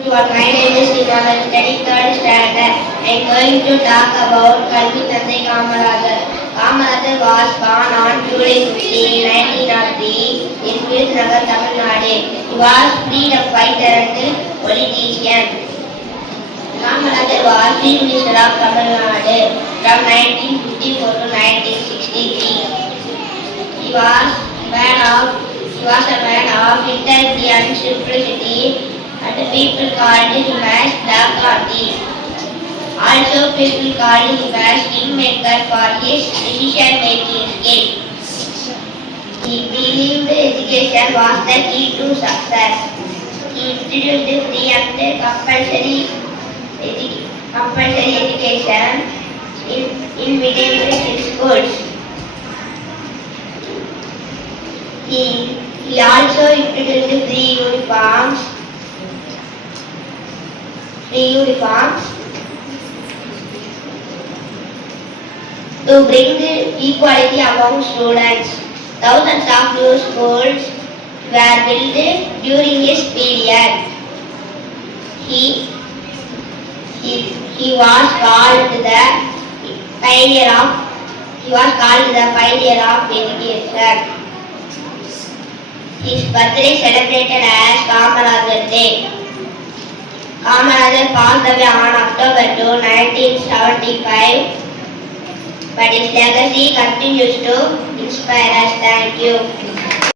My name is Sivan, studying third standard. I am going to talk about Kalvi Tandai Kamarajar. Kamarajar was born on July 15, 1903 in Virudhunagar, Tamil Nadu. He was freedom fighter and politician. Kamarajar was Chief Minister of Tamil Nadu from 1954 to 1963. He was a man of integrity and simplicity, and people called him as Black Gandhi. Also, people called him as kingmaker for his decision-making skill. He believed education was the key to success. He introduced free and compulsory education in middle schools. He also introduced free uniforms to bring equality among students. Thousands of new schools were built during his period. He was called the pioneer of education. His birthday celebrated as Kamarajar Day. Kamarajar passed away on October 2, 1975, but his legacy continues to inspire us. Thank you.